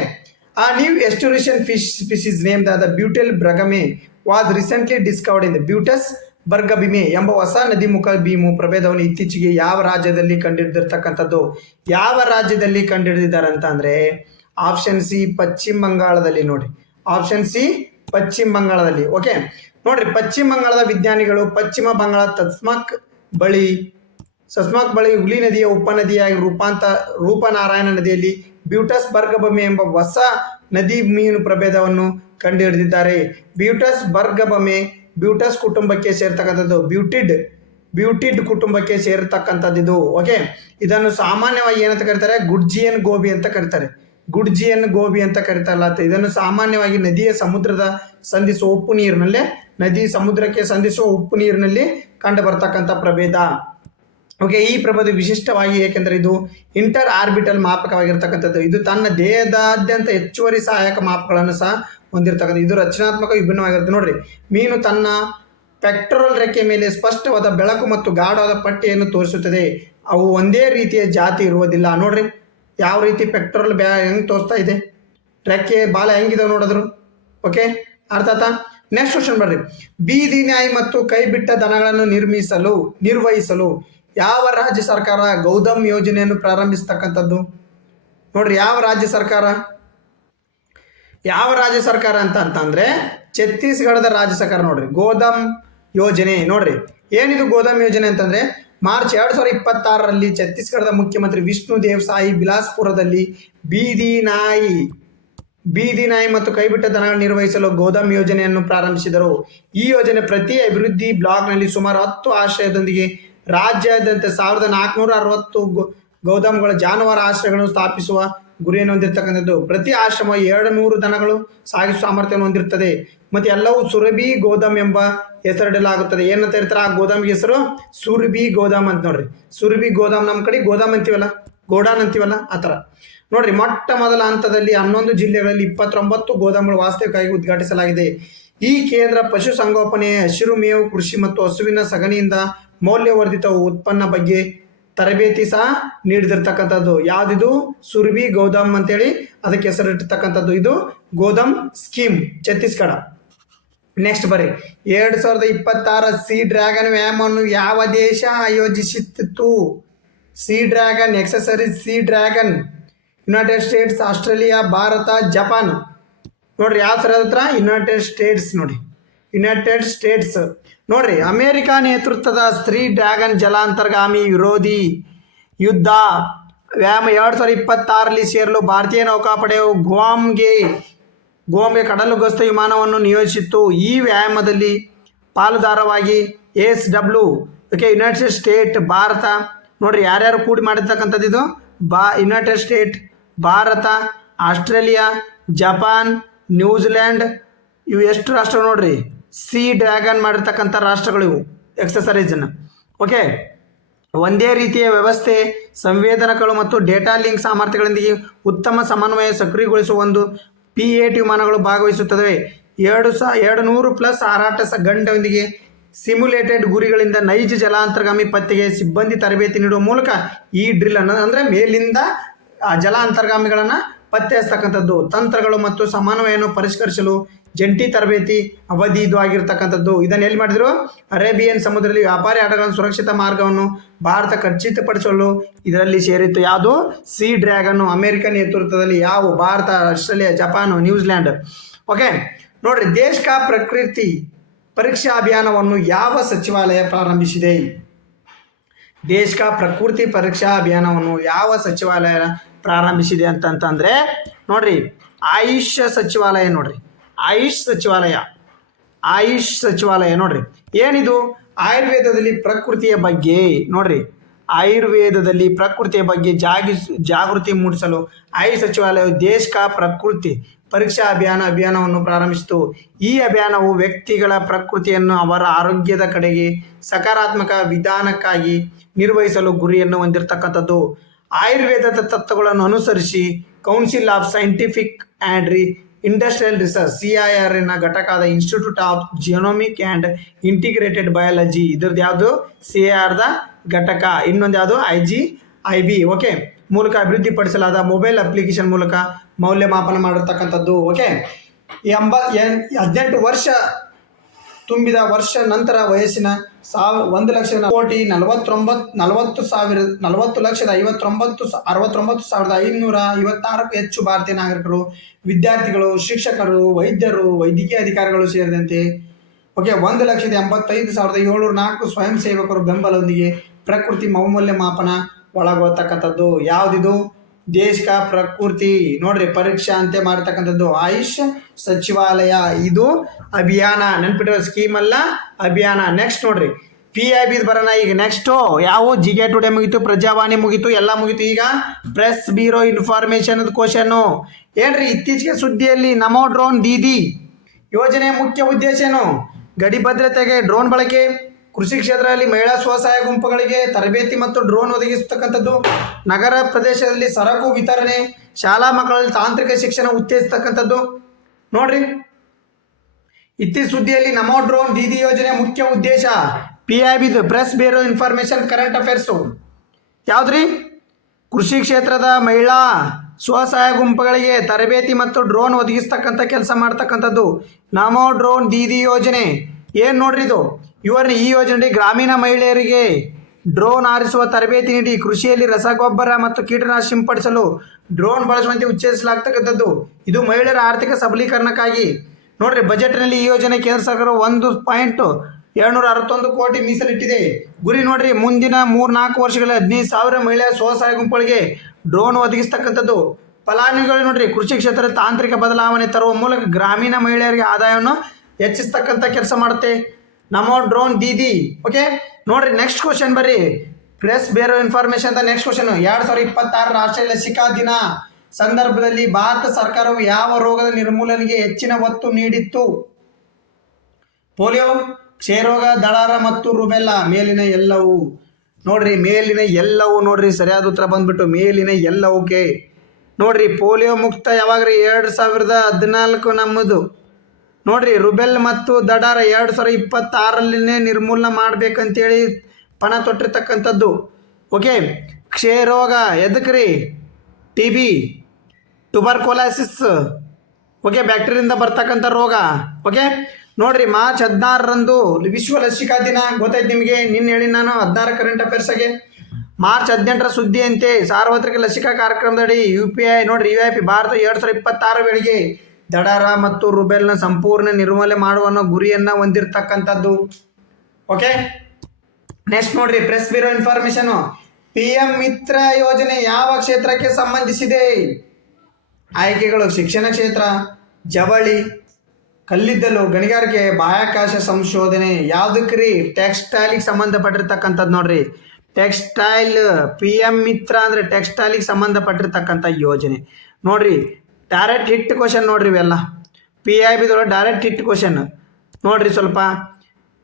A new estuarine fish species named the Butyl bragame was recently discovered in the Butus ಬರ್ಗಭೀಮೆ ಎಂಬ ಹೊಸ ನದಿಮುಖ ಭೀಮು ಪ್ರಭೇದವನ್ನು ಇತ್ತೀಚೆಗೆ ಯಾವ ರಾಜ್ಯದಲ್ಲಿ ಕಂಡುಹಿಡಿದಿರ್ತಕ್ಕಂಥದ್ದು? ಯಾವ ರಾಜ್ಯದಲ್ಲಿ ಕಂಡುಹಿಡಿದಿದ್ದಾರೆ ಅಂತ ಅಂದರೆ ಆಪ್ಷನ್ ಸಿ ಪಶ್ಚಿಮ ಬಂಗಾಳದಲ್ಲಿ. ನೋಡಿ, ಆಪ್ಷನ್ ಸಿ ಪಶ್ಚಿಮ ಬಂಗಾಳದಲ್ಲಿ. ಓಕೆ, ನೋಡ್ರಿ, ಪಶ್ಚಿಮ ಬಂಗಾಳದ ವಿಜ್ಞಾನಿಗಳು ಪಶ್ಚಿಮ ಬಂಗಾಳ ಸಸ್ಮಾಕ್ ಬಳಿ ಹುಲಿ ನದಿಯ ಉಪನದಿಯಾಗಿ ರೂಪನಾರಾಯಣ ನದಿಯಲ್ಲಿ ಬ್ಯೂಟಸ್ ಬರ್ಗಭೂಮಿ ಎಂಬ ಹೊಸ ನದಿ ಮೀನು ಪ್ರಭೇದವನ್ನು ಕಂಡುಹಿಡಿದಿದ್ದಾರೆ. ಬ್ಯೂಟಸ್ ಕುಟುಂಬಕ್ಕೆ ಸೇರ್ತಕ್ಕಂಥದ್ದು, ಬ್ಯೂಟಿಡ್ ಕುಟುಂಬಕ್ಕೆ ಸೇರ್ತಕ್ಕಂಥದ್ದು ಇದು. ಓಕೆ, ಇದನ್ನು ಸಾಮಾನ್ಯವಾಗಿ ಏನಂತ ಕರೀತಾರೆ? ಗುಡ್ಜಿಯನ್ ಗೋಬಿ ಅಂತ ಕರೀತಾರೆ. ಗುಡ್ಜಿಯನ್ ಗೋಬಿ ಅಂತ ಕರೀತಾರಲ್ಲ. ಇದನ್ನು ಸಾಮಾನ್ಯವಾಗಿ ಸಮುದ್ರಕ್ಕೆ ಸಂಧಿಸುವ ಉಪ್ಪು ನೀರಿನಲ್ಲಿ ಕಂಡು ಬರ್ತಕ್ಕಂಥ ಪ್ರಭೇದ. ಓಕೆ, ಈ ಪ್ರಭೇದ ವಿಶಿಷ್ಟವಾಗಿ ಏಕೆಂದರೆ ಇದು ಇಂಟರ್ ಆರ್ಬಿಟಲ್ ಮಾಪಕವಾಗಿರ್ತಕ್ಕಂಥದ್ದು. ಇದು ತನ್ನ ದೇಹದಾದ್ಯಂತ ಹೆಚ್ಚುವರಿ ಸಹಾಯಕ ಮಾಪಕಗಳನ್ನು ಸಹ ಹೊಂದಿರತಕ್ಕಂಥದ್ದು. ಇದು ರಚನಾತ್ಮಕ ವಿಭಿನ್ನವಾಗಿರುತ್ತೆ. ನೋಡ್ರಿ, ಮೀನು ತನ್ನ ಪೆಕ್ಟೋರಲ್ ರೆಕ್ಕೆ ಮೇಲೆ ಸ್ಪಷ್ಟವಾದ ಬೆಳಕು ಮತ್ತು ಗಾಢವಾದ ಪಟ್ಟಿಯನ್ನು ತೋರಿಸುತ್ತದೆ. ಅವು ಒಂದೇ ರೀತಿಯ ಜಾತಿ ಇರುವುದಿಲ್ಲ. ನೋಡ್ರಿ, ಯಾವ ರೀತಿ ಪೆಕ್ಟೋರಲ್ ಹೆಂಗೆ ತೋರಿಸ್ತಾ ಇದೆ, ರೆಕ್ಕೆ ಬಾಲ ಹೆಂಗಿದಾವೆ ನೋಡಿದ್ರು. ಓಕೆ, ಅರ್ಥ ಆಯ್ತಾ? ನೆಕ್ಸ್ಟ್ ಕ್ವಶನ್ ಬರ್ರಿ. ಬೀದಿ ನಾಯಿ ಮತ್ತು ಕೈಬಿಟ್ಟ ದನಗಳನ್ನು ನಿರ್ವಹಿಸಲು ಯಾವ ರಾಜ್ಯ ಸರ್ಕಾರ ಗೌತಮ್ ಯೋಜನೆಯನ್ನು ಪ್ರಾರಂಭಿಸ್ತಕ್ಕಂಥದ್ದು? ನೋಡ್ರಿ, ಯಾವ ರಾಜ್ಯ ಸರ್ಕಾರ ಅಂತಂದ್ರೆ ಛತ್ತೀಸ್ಗಢದ ರಾಜ್ಯ ಸರ್ಕಾರ. ನೋಡ್ರಿ, ಗೋದಾಮ್ ಯೋಜನೆ. ನೋಡ್ರಿ, ಏನಿದು ಗೋದಾಮ್ ಯೋಜನೆ ಅಂತಂದ್ರೆ ಮಾರ್ಚ್ 2026ರಲ್ಲಿ ಛತ್ತೀಸ್ಗಢದ ಮುಖ್ಯಮಂತ್ರಿ ವಿಷ್ಣುದೇವ್ ಸಾಯಿ ಬಿಲಾಸ್ಪುರದಲ್ಲಿ ಬೀದಿ ನಾಯಿ ಮತ್ತು ಕೈಬಿಟ್ಟ ದನಗಳನ್ನು ನಿರ್ವಹಿಸಲು ಗೋದಾಮ್ ಯೋಜನೆಯನ್ನು ಪ್ರಾರಂಭಿಸಿದರು. ಈ ಯೋಜನೆ ಪ್ರತಿ ಅಭಿವೃದ್ಧಿ ಬ್ಲಾಕ್ನಲ್ಲಿ ಸುಮಾರು 10 ಆಶ್ರಯದೊಂದಿಗೆ ರಾಜ್ಯಾದ್ಯಂತ 1460 ಗೋದಾಮ್ಗಳ ಜಾನುವಾರು ಆಶ್ರಯಗಳನ್ನು ಸ್ಥಾಪಿಸುವ ಗುರಿಯನ್ನು ಹೊಂದಿರತಕ್ಕಂಥದ್ದು. ಪ್ರತಿ ಆಶ್ರಮ 200 ದನಗಳು ಸಾಗಿಸುವ ಸಾಮರ್ಥ್ಯವನ್ನು ಹೊಂದಿರುತ್ತದೆ ಮತ್ತು ಎಲ್ಲವೂ ಸುರಭಿ ಗೋದಾಮ್ ಎಂಬ ಹೆಸರಿಡಲಾಗುತ್ತದೆ. ಏನಂತ ಹೇಳ್ತಾರೆ ಆ ಗೋದಾಮಿಗೆ ಹೆಸರು? ಸುರಭಿ ಗೋದಾಮ್ ಅಂತ. ನೋಡ್ರಿ, ಸುರಭಿ ಗೋದಾಮ್, ನಮ್ಮ ಕಡೆ ಗೋದಾಮ್ ಅಂತೀವಲ್ಲ, ಗೋಡಾನ್ ಅಂತೀವಲ್ಲ, ಆ ಥರ. ನೋಡ್ರಿ, ಮೊಟ್ಟ ಮೊದಲ ಹಂತದಲ್ಲಿ 11 ಜಿಲ್ಲೆಗಳಲ್ಲಿ 29 ಗೋದಾಮ್ಗಳು ವಾಸ್ತವಿಕವಾಗಿ ಉದ್ಘಾಟಿಸಲಾಗಿದೆ. ಈ ಕೇಂದ್ರ ಪಶುಸಂಗೋಪನೆ, ಹಸಿರು ಮೇವು ಕೃಷಿ ಮತ್ತು ಹಸುವಿನ ಸಗಣಿಯಿಂದ ಮೌಲ್ಯವರ್ಧಿತ ಉತ್ಪನ್ನ ಬಗ್ಗೆ ತರಬೇತಿ ಸಹ ನೀಡಿದಿರ್ತಕ್ಕಂಥದ್ದು. ಯಾವುದಿದು? ಸುರಭಿ ಗೋದಾಮ್ ಅಂತೇಳಿ ಅದಕ್ಕೆ ಹೆಸರಿಟ್ಟಿರ್ತಕ್ಕಂಥದ್ದು. ಇದು ಗೋದಾಮ್ ಸ್ಕೀಮ್, ಛತ್ತೀಸ್ಗಢ. ನೆಕ್ಸ್ಟ್ ಬರ್ರಿ. 2026 ಸಿ ಡ್ರ್ಯಾಗನ್ ವ್ಯಾಯಾಮವನ್ನು ಯಾವ ದೇಶ ಆಯೋಜಿಸುತ್ತಿತ್ತು? Sea dragon exercise sea dragon United States, Australia, Bharat, Japan. ನೋಡ್ರಿ, ಯಾವ ಥರ ಹತ್ರ? United States. ನೋಡ್ರಿ, ಅಮೇರಿಕ ನೇತೃತ್ವದ ಸಿ-ಡ್ರ್ಯಾಗನ್ ಜಲಾಂತರ್ಗಾಮಿ ವಿರೋಧಿ ಯುದ್ಧ ವ್ಯಾಯಾಮ 2026ರಲ್ಲಿ ಸೇರಲು ಭಾರತೀಯ ನೌಕಾಪಡೆಯು ಗುವಾಮ್ಗೆ ಕಡಲು ಗಸ್ತು ವಿಮಾನವನ್ನು ನಿಯೋಜಿಸಿತ್ತು. ಈ ವ್ಯಾಯಾಮದಲ್ಲಿ ಪಾಲುದಾರವಾಗಿ ASW, okay, United state, Bharat. ನೋಡ್ರಿ, ಯಾರ್ಯಾರು ಕೂಡಿ ಮಾಡಿರ್ತಕ್ಕಂಥದ್ದು ಇದು? United state, Bharat, Australia, Japan, New Zealand. ಇವು ಎಷ್ಟು ರಾಷ್ಟ್ರಗಳು ನೋಡ್ರಿ? ಸಿ-ಡ್ರ್ಯಾಗನ್ ಮಾಡಿರ್ತಕ್ಕಂಥ ರಾಷ್ಟ್ರಗಳು ಇವು ಎಕ್ಸಸೈಸನ್ನು. ಓಕೆ, ಒಂದೇ ರೀತಿಯ ವ್ಯವಸ್ಥೆ, ಸಂವೇದನಗಳು ಮತ್ತು ಡೇಟಾ ಲಿಂಕ್ ಸಾಮರ್ಥ್ಯಗಳೊಂದಿಗೆ ಉತ್ತಮ ಸಮನ್ವಯ ಸಕ್ರಿಯಗೊಳಿಸುವ ಒಂದು P-8 ವಿಮಾನಗಳು ಭಾಗವಹಿಸುತ್ತವೆ. 200+ ಹಾರಾಟ ಗಂಟೆಯೊಂದಿಗೆ ಸಿಮ್ಯುಲೇಟೆಡ್ ಗುರಿಗಳಿಂದ ನೈಜ ಜಲಾಂತರ್ಗಾಮಿ ಪತ್ತೆಗೆ ಸಿಬ್ಬಂದಿ ತರಬೇತಿ ನೀಡುವ ಮೂಲಕ ಈ ಡ್ರಿಲ್ ಅನ್ನು, ಅಂದರೆ ಮೇಲಿಂದ ಜಲ ಅಂತರ್ಗಾಮಿಗಳನ್ನು ಪತ್ತೆ ಹಚ್ಚತಕ್ಕಂಥದ್ದು. ತಂತ್ರಗಳು ಮತ್ತು ಸಮನ್ವಯವನ್ನು ಪರಿಷ್ಕರಿಸಲು ಜಂಟಿ ತರಬೇತಿ ಅವಧಿ ಇದು ಆಗಿರ್ತಕ್ಕಂಥದ್ದು. ಇದನ್ನು ಎಲ್ಲಿ ಮಾಡಿದ್ರು? ಅರೇಬಿಯನ್ ಸಮುದ್ರದಲ್ಲಿ ವ್ಯಾಪಾರಿ ಹಡಗುಗಳ ಸುರಕ್ಷಿತ ಮಾರ್ಗವನ್ನು ಭಾರತ ಖಚಿತಪಡಿಸಲು ಇದರಲ್ಲಿ ಸೇರಿತ್ತು. ಯಾವುದು? ಸಿ-ಡ್ರ್ಯಾಗನ್ನು. ಅಮೆರಿಕ ನೇತೃತ್ವದಲ್ಲಿ ಯಾವ? Bharat, Australia, Japan, New Zealand. Okay, ನೋಡ್ರಿ, ದೇಶ ಕಾ ಪ್ರಕೃತಿ ಪರೀಕ್ಷಾ ಅಭಿಯಾನವನ್ನು ಯಾವ ಸಚಿವಾಲಯ ಪ್ರಾರಂಭಿಸಿದೆ? ದೇಶ ಕಾ ಪ್ರಕೃತಿ ಪರೀಕ್ಷಾ ಅಭಿಯಾನವನ್ನು ಯಾವ ಸಚಿವಾಲಯ ಪ್ರಾರಂಭಿಸಿದೆ ಅಂತಂತಂದರೆ ನೋಡ್ರಿ, ಆಯುಷ್ ಸಚಿವಾಲಯ. ನೋಡ್ರಿ, ಆಯುಷ್ ಸಚಿವಾಲಯ. ನೋಡ್ರಿ, ಏನಿದು? ಆಯುರ್ವೇದದಲ್ಲಿ ಪ್ರಕೃತಿಯ ಬಗ್ಗೆ, ನೋಡ್ರಿ, ಆಯುರ್ವೇದದಲ್ಲಿ ಪ್ರಕೃತಿಯ ಬಗ್ಗೆ ಜಾಗೃತಿ ಮೂಡಿಸಲು ಆಯುಷ್ ಸಚಿವಾಲಯವು ದೇಶ ಕಾ ಪ್ರಕೃತಿ ಪರೀಕ್ಷಾ ಅಭಿಯಾನವನ್ನು ಪ್ರಾರಂಭಿಸಿತು. ಈ ಅಭಿಯಾನವು ವ್ಯಕ್ತಿಗಳ ಪ್ರಕೃತಿಯನ್ನು ಅವರ ಆರೋಗ್ಯದ ಕಡೆಗೆ ಸಕಾರಾತ್ಮಕ ವಿಧಾನಕ್ಕಾಗಿ ನಿರ್ವಹಿಸಲು ಗುರಿಯನ್ನು ಹೊಂದಿರತಕ್ಕಂಥದ್ದು. ಆಯುರ್ವೇದದ ತತ್ವಗಳನ್ನು ಅನುಸರಿಸಿ council of scientific and industrial research CIR ಘಟಕದ institute of genomic and integrated biology, ಇದ್ರದ್ದು ಯಾವುದು? CIRದ ಘಟಕ. ಇನ್ನೊಂದು ಯಾವುದು? IGIB. ಓಕೆ, ಮೂಲಕ ಅಭಿವೃದ್ಧಿಪಡಿಸಲಾದ ಮೊಬೈಲ್ ಅಪ್ಲಿಕೇಶನ್ ಮೂಲಕ ಮೌಲ್ಯಮಾಪನ ಮಾಡಿರ್ತಕ್ಕಂಥದ್ದು. ಓಕೆ, 18 ವರ್ಷ ತುಂಬಿದ ವರ್ಷ ನಂತರ ವಯಸ್ಸಿನ 1,40,59,556,556ಕ್ಕೂ ಹೆಚ್ಚು ಭಾರತೀಯ ನಾಗರಿಕರು, ವಿದ್ಯಾರ್ಥಿಗಳು, ಶಿಕ್ಷಕರು, ವೈದ್ಯರು, ವೈದ್ಯಕೀಯ ಅಧಿಕಾರಿಗಳು ಸೇರಿದಂತೆ 1,85,704 ಸ್ವಯಂ ಸೇವಕರು ಬೆಂಬಲದೊಂದಿಗೆ ಪ್ರಕೃತಿ ಮೌಲ್ಯಮಾಪನ ಒಳಗೊಳ್ತಕ್ಕಂಥದ್ದು. ಯಾವುದಿದು? ದೇಶ ಕಾ ಪ್ರಕೃತಿ ನೋಡ್ರಿ ಪರೀಕ್ಷಾ ಅಂತೆ ಮಾಡತಕ್ಕಂಥದ್ದು ಆಯುಷ್ ಸಚಿವಾಲಯ. ಇದು ಅಭಿಯಾನ, ನೆನ್ಪಿಟ್ಟು ಸ್ಕೀಮ್ ಅಲ್ಲ, ಅಭಿಯಾನ. ನೆಕ್ಸ್ಟ್ ನೋಡ್ರಿ PIB ಬರೋಣ. ಈಗ ನೆಕ್ಸ್ಟು ಯಾವ ಜಿಗೆ ಟುಡೇ ಮುಗೀತು, ಪ್ರಜಾವಾಣಿ ಮುಗೀತು, ಎಲ್ಲ ಮುಗೀತು. ಈಗ ಪ್ರೆಸ್ ಬ್ಯೂರೋ ಇನ್ಫಾರ್ಮೇಶನ್ ಕ್ವಶನ್ನು ಏನ್ರಿ? ಇತ್ತೀಚೆಗೆ ಸುದ್ದಿಯಲ್ಲಿ ನಮೋ ಡ್ರೋನ್ ದೀದಿ ಯೋಜನೆಯ ಮುಖ್ಯ ಉದ್ದೇಶ ಏನು? ಗಡಿ ಭದ್ರತೆಗೆ ಡ್ರೋನ್ ಬಳಕೆ, ಕೃಷಿ ಕ್ಷೇತ್ರದಲ್ಲಿ ಮಹಿಳಾ ಸ್ವಸಹಾಯ ಗುಂಪುಗಳಿಗೆ ತರಬೇತಿ ಮತ್ತು ಡ್ರೋನ್ ಒದಗಿಸತಕ್ಕಂಥದ್ದು, ನಗರ ಪ್ರದೇಶದಲ್ಲಿ ಸರಕು ವಿತರಣೆ, ಶಾಲಾ ಮಕ್ಕಳಲ್ಲಿ ತಾಂತ್ರಿಕ ಶಿಕ್ಷಣ ಉತ್ತೇಜಿಸತಕ್ಕಂಥದ್ದು. ನೋಡ್ರಿ ಇತ್ತೀಚೆಗೆ ಸುದ್ದಿಯಲ್ಲಿ ನಮೋ ಡ್ರೋನ್ ದೀದಿ ಯೋಜನೆಯ ಮುಖ್ಯ ಉದ್ದೇಶ PIB press bureau information current affairs ಯಾವುದ್ರಿ? ಕೃಷಿ ಕ್ಷೇತ್ರದ ಮಹಿಳಾ ಸ್ವಸಹಾಯ ಗುಂಪುಗಳಿಗೆ ತರಬೇತಿ ಮತ್ತು ಡ್ರೋನ್ ಒದಗಿಸ್ತಕ್ಕಂಥ ಕೆಲಸ ಮಾಡ್ತಕ್ಕಂಥದ್ದು ನಮೋ ಡ್ರೋನ್ ದೀದಿ ಯೋಜನೆ. ಏನು ನೋಡ್ರಿ ಇದು? ಈ ಯೋಜನೆ ಗ್ರಾಮೀಣ ಮಹಿಳೆಯರಿಗೆ ಡ್ರೋನ್ ಹಾರಿಸುವ ತರಬೇತಿ ನೀಡಿ ಕೃಷಿಯಲ್ಲಿ ರಸಗೊಬ್ಬರ ಮತ್ತು ಕೀಟನಾಶಕ ಸಿಂಪಡಿಸಲು ಡ್ರೋನ್ ಬಳಸುವಂತೆ ಉತ್ತೇಜಿಸಲಾಗ್ತಕ್ಕಂಥದ್ದು. ಇದು ಮಹಿಳೆಯರ ಆರ್ಥಿಕ ಸಬಲೀಕರಣಕ್ಕಾಗಿ. ನೋಡ್ರಿ ಬಜೆಟ್ನಲ್ಲಿ ಈ ಯೋಜನೆ ಕೇಂದ್ರ ಸರ್ಕಾರ 1,761 ಕೋಟಿ ಮೀಸಲಿಟ್ಟಿದೆ. ಗುರಿ ನೋಡ್ರಿ ಮುಂದಿನ 3-4 ವರ್ಷಗಳಲ್ಲಿ 15,000 ಮಹಿಳೆಯ ಸ್ವಸಹಾಯ ಗುಂಪುಗಳಿಗೆ ಡ್ರೋನ್ ಒದಗಿಸ್ತಕ್ಕಂಥದ್ದು. ಫಲಾನುಭವಿಗಳು ನೋಡ್ರಿ ಕೃಷಿ ಕ್ಷೇತ್ರದ ತಾಂತ್ರಿಕ ಬದಲಾವಣೆ ತರುವ ಮೂಲಕ ಗ್ರಾಮೀಣ ಮಹಿಳೆಯರಿಗೆ ಆದಾಯವನ್ನು ಹೆಚ್ಚಿಸ್ತಕ್ಕಂಥ ಕೆಲಸ ಮಾಡುತ್ತೆ ನಮೋ ಡ್ರೋನ್ ದೀದಿ. ಓಕೆ ನೋಡ್ರಿ ನೆಕ್ಸ್ಟ್ ಕ್ವಶನ್ ಬರ್ರಿ. ಪ್ರೆಸ್ ಬ್ಯೂರೋ ಇನ್ಫಾರ್ಮೇಶನ್ ಅಂತ ನೆಕ್ಸ್ಟ್ ಕ್ವಶನ್. 2026 ರಾಷ್ಟ್ರೀಯ ಲಸಿಕಾ ದಿನ ಸಂದರ್ಭದಲ್ಲಿ ಭಾರತ ಸರ್ಕಾರವು ಯಾವ ರೋಗದ ನಿರ್ಮೂಲನೆಗೆ ಹೆಚ್ಚಿನ ಒತ್ತು ನೀಡಿತ್ತು? ಪೋಲಿಯೋ, ಕ್ಷಯರೋಗ, ದಡಾರ ಮತ್ತು ರುಬೆಲ್ಲಾ. ಮೇಲಿನ ಎಲ್ಲವೂ ನೋಡ್ರಿ, ಮೇಲಿನ ಎಲ್ಲವೂ ನೋಡ್ರಿ ಸರಿಯಾದ ಉತ್ತರ ಬಂದ್ಬಿಟ್ಟು ಮೇಲಿನ ಎಲ್ಲವಕ್ಕೆ. ನೋಡ್ರಿ ಪೋಲಿಯೋ ಮುಕ್ತ ಯಾವಾಗ್ರಿ? 2014 ನಮ್ಮದು. ನೋಡ್ರಿ ರುಬೆಲ್ ಮತ್ತು ದಡಾರ 2026ರಲ್ಲಿನೇ ನಿರ್ಮೂಲನೆ ಮಾಡ್ಬೇಕಂತೇಳಿ ಪಣ ತೊಟ್ಟಿರ್ತಕ್ಕಂಥದ್ದು. ಓಕೆ ಕ್ಷಯರೋಗ ಎದಕ್ರಿ? TB, tuberculosis. ಓಕೆ ಬ್ಯಾಕ್ಟೀರಿಯಿಂದ ಬರ್ತಕ್ಕಂಥ ರೋಗ. ಓಕೆ ನೋಡ್ರಿ ಮಾರ್ಚ್ 16ರಂದು ವಿಶ್ವ ಲಸಿಕಾ ದಿನ. ಗೊತ್ತಾಯ್ತು ನಿಮಗೆ? ನಿನ್ನೆ ಹೇಳಿ ನಾನು 16 ಕರೆಂಟ್ ಅಫೇರ್ಸಾಗೆ. ಮಾರ್ಚ್ 18ರ ಸುದ್ದಿಯಂತೆ ಸಾರ್ವತ್ರಿಕ ಲಸಿಕಾ ಕಾರ್ಯಕ್ರಮದಡಿ UPI ನೋಡ್ರಿ UIP ಭಾರತ 2026 ವೇಳೆಗೆ ದಡಾರ ಮತ್ತು ರುಬೆಲ್ನ ಸಂಪೂರ್ಣ ನಿರ್ಮೂಲನೆ ಮಾಡುವ ಗುರಿಯನ್ನು ಹೊಂದಿರತಕ್ಕಂಥದ್ದು. ಓಕೆ ನೆಕ್ಸ್ಟ್ ನೋಡ್ರಿ ಪ್ರೆಸ್ ಬ್ಯೂರೋ ಇನ್ಫಾರ್ಮೇಶನ್. PM ಮಿತ್ರ ಯೋಜನೆ ಯಾವ ಕ್ಷೇತ್ರಕ್ಕೆ ಸಂಬಂಧಿಸಿದೆ? ಆಯ್ಕೆಗಳು: ಶಿಕ್ಷಣ ಕ್ಷೇತ್ರ, ಜವಳಿ, ಕಲ್ಲಿದ್ದಲು, ಗಣಿಗಾರಿಕೆ, ಬಾಹ್ಯಾಕಾಶ ಸಂಶೋಧನೆ. ಯಾವುದಕ್ರಿ? ಟೆಕ್ಸ್ಟೈಲಿಗೆ ಸಂಬಂಧಪಟ್ಟಿರ್ತಕ್ಕಂಥದ್ದು ನೋಡ್ರಿ. ಟೆಕ್ಸ್ಟೈಲ್ PM ಮಿತ್ರ ಅಂದರೆ ಟೆಕ್ಸ್ಟೈಲಿಗೆ ಸಂಬಂಧಪಟ್ಟಿರ್ತಕ್ಕಂಥ ಯೋಜನೆ ನೋಡ್ರಿ. ಡೈರೆಕ್ಟ್ ಹಿಟ್ ಕ್ವಶನ್ ನೋಡ್ರಿ ಇವೆಲ್ಲ PIB ಡೈರೆಕ್ಟ್ ಹಿಟ್ ಕ್ವಶನ್ ನೋಡ್ರಿ. ಸ್ವಲ್ಪ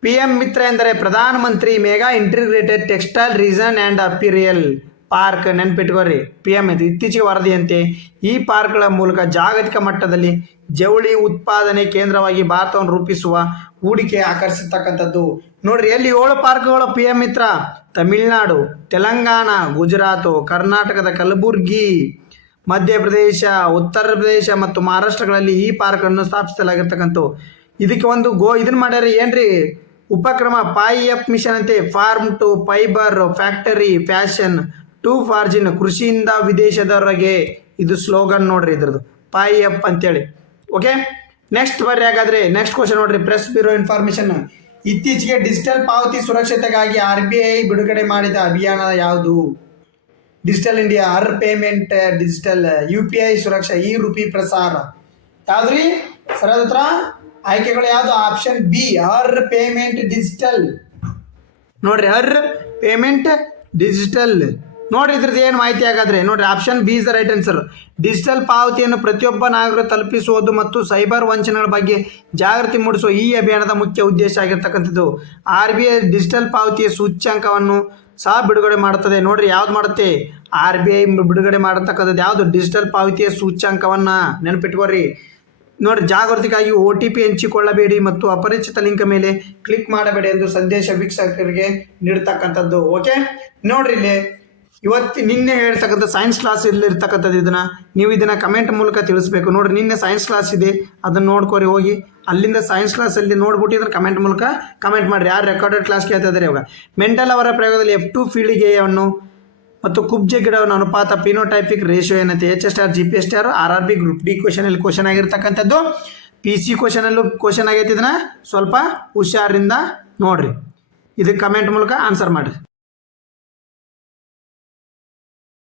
PM ಮಿತ್ರ ಎಂದರೆ ಪ್ರಧಾನ ಮಂತ್ರಿ mega integrated textile region and apparel park. ನೆನ್ಪಿಟ್ಕೋರಿ PM ಇದು. ಇತ್ತೀಚೆಗೆ ವರದಿಯಂತೆ ಈ ಪಾರ್ಕ್ಗಳ ಮೂಲಕ ಜಾಗತಿಕ ಮಟ್ಟದಲ್ಲಿ ಜವಳಿ ಉತ್ಪಾದನೆ ಕೇಂದ್ರವಾಗಿ ಭಾರತವನ್ನು ರೂಪಿಸುವ ಹೂಡಿಕೆ ಆಕರ್ಷಿಸ್ತಕ್ಕಂಥದ್ದು. ನೋಡ್ರಿ ಎಲ್ಲಿ 7 ಪಾರ್ಕ್ಗಳು PM ಮಿತ್ರ: ತಮಿಳುನಾಡು, ತೆಲಂಗಾಣ, ಗುಜರಾತು, ಕರ್ನಾಟಕದ ಕಲಬುರ್ಗಿ, ಮಧ್ಯಪ್ರದೇಶ, ಉತ್ತರ ಪ್ರದೇಶ ಮತ್ತು ಮಹಾರಾಷ್ಟ್ರಗಳಲ್ಲಿ ಈ ಪಾರ್ಕನ್ನು ಸ್ಥಾಪಿಸಲಾಗಿರ್ತಕ್ಕಂಥ. ಇದಕ್ಕೆ ಒಂದು ಇದನ್ನು ಮಾಡ್ಯಾರ ಏನ್ರಿ ಉಪಕ್ರಮ PAI ಮಿಷನ್ ಅಂತೆ. Farm to fibre, factory fashion to foreign, ಕೃಷಿಯಿಂದ ವಿದೇಶದವರೆಗೆ. ಇದು ಸ್ಲೋಗನ್ ನೋಡ್ರಿ ಇದ್ರದ್ದು PAI ಅಂತೇಳಿ. ಓಕೆ ನೆಕ್ಸ್ಟ್ ಬರ್ರಿ. ಹಾಗಾದ್ರೆ ನೆಕ್ಸ್ಟ್ ಕ್ವಶನ್ ನೋಡ್ರಿ. Press bureau information. ಇತ್ತೀಚೆಗೆ ಡಿಜಿಟಲ್ ಪಾವತಿ ಸುರಕ್ಷತೆಗಾಗಿ RBI ಬಿಡುಗಡೆ ಮಾಡಿದ ಅಭಿಯಾನ ಯಾವುದು? Digital India, payment digital, UPI ಸುರಕ್ಷಾ, ರೂಪಿ ಪ್ರಸಾರ. ಯಾವ್ದ್ರಿ ಸರಿಯಾದ ಉತ್ತರ? ಆಯ್ಕೆಗಳು ಯಾವುದು? Option B payment digital. ನೋಡ್ರಿ ಪೇಮೆಂಟ್ ಡಿಜಿಟಲ್. ನೋಡ್ರಿ ಇದ್ರದ್ದು ಏನು ಮಾಹಿತಿ ಹಾಗಾದ್ರೆ ನೋಡ್ರಿ. Option B is the right answer. Digital ಪಾವತಿಯನ್ನು ಪ್ರತಿಯೊಬ್ಬ ನಾಗರಿಕರು ತಲುಪಿಸುವುದು ಮತ್ತು ಸೈಬರ್ ವಂಚನೆಗಳ ಬಗ್ಗೆ ಜಾಗೃತಿ ಮೂಡಿಸುವ ಈ ಅಭಿಯಾನದ ಮುಖ್ಯ ಉದ್ದೇಶ ಆಗಿರ್ತಕ್ಕಂಥದ್ದು. RBI ಡಿಜಿಟಲ್ ಪಾವತಿಯ ಸೂಚ್ಯಂಕವನ್ನು ಸಹ ಬಿಡುಗಡೆ ಮಾಡುತ್ತದೆ. ನೋಡ್ರಿ ಯಾವ್ದು ಮಾಡುತ್ತೆ? RBI ಬಿಡುಗಡೆ ಮಾಡತಕ್ಕಂಥದ್ದು ಯಾವುದು? ಡಿಜಿಟಲ್ ಪಾವತಿಯ ಸೂಚ್ಯಂಕವನ್ನು. ನೆನಪಿಟ್ಕೋರಿ. ನೋಡ್ರಿ ಜಾಗೃತಿಗಾಗಿ OTP ಹಂಚಿಕೊಳ್ಳಬೇಡಿ ಮತ್ತು ಅಪರಿಚಿತ ಲಿಂಕ್ ಮೇಲೆ ಕ್ಲಿಕ್ ಮಾಡಬೇಡಿ ಎಂದು ಸಂದೇಶ ವೀಕ್ಷಕರಿಗೆ ನೀಡತಕ್ಕಂಥದ್ದು. ಓಕೆ ನೋಡ್ರಿ ಇಲ್ಲಿ ನಿನ್ನೆ ಹೇಳ್ತಕ್ಕಂಥ ಸೈನ್ಸ್ ಕ್ಲಾಸ್ ಇರ್ತಕ್ಕಂಥದ್ದು ನೀವು ಇದನ್ನು ಕಮೆಂಟ್ ಮೂಲಕ ತಿಳಿಸ್ಬೇಕು. ನೋಡಿರಿ ನಿನ್ನೆ ಸೈನ್ಸ್ ಕ್ಲಾಸ್ ಇದೆ, ಅದನ್ನು ನೋಡ್ಕೊರಿ ಹೋಗಿ. ಅಲ್ಲಿಂದ ಸೈನ್ಸ್ ಕ್ಲಾಸಲ್ಲಿ ನೋಡ್ಬಿಟ್ಟು ಇದನ್ನು ಕಮೆಂಟ್ ಮೂಲಕ ಕಮೆಂಟ್ ಮಾಡಿರಿ. ಯಾರು ರೆಕಾರ್ಡೆಡ್ ಕ್ಲಾಸ್ ಕೇಳ್ತಾ ಇದ್ದಾರೆ ಇವಾಗ. ಮೆಂಡಲ್ ಅವರ ಪ್ರಯೋಗದಲ್ಲಿ F2 ಪೀಳಿಗೆಯನ್ನು ಮತ್ತು ಕುಬ್ಜೆ ಗಿಡವನ್ನು ಅನುಪಾತ ಪಿನೋಟೈಪಿಕ್ ರೇಷಿಯೋ ಏನಂತೆ? HSR GPSR RRB group D question ಆಗಿರ್ತಕ್ಕಂಥದ್ದು. PC ಕ್ವಶನ್ ಆಗೈತಿ. ಇದನ್ನ ಸ್ವಲ್ಪ ಹುಷಾರಿಂದ ನೋಡ್ರಿ. ಇದಕ್ಕೆ ಕಮೆಂಟ್ ಮೂಲಕ ಆನ್ಸರ್ ಮಾಡಿರಿ.